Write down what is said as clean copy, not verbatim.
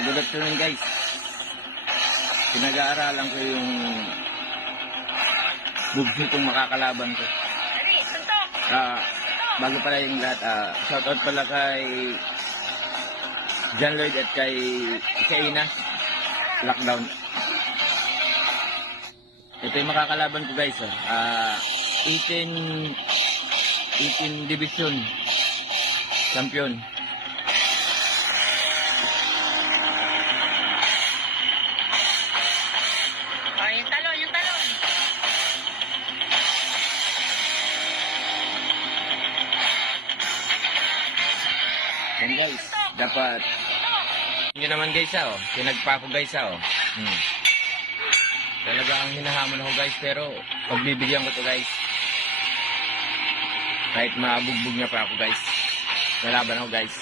Good afternoon guys. Pinag-aaralan ko yung moves nitong makakalaban ko. Bago pala yung lahat, shoutout pala kay John Lloyd at kay Isaina Lockdown. Ito yung makakalaban ko guys. 18 division champion. Yung talon. Yan guys, dapat yun naman guys pinagpa ko guys Talaga ang hinahamon ako guys, pero pagbibigyan ko to guys. Kahit mabugbog niya pa ako guys. Nalaban ako guys.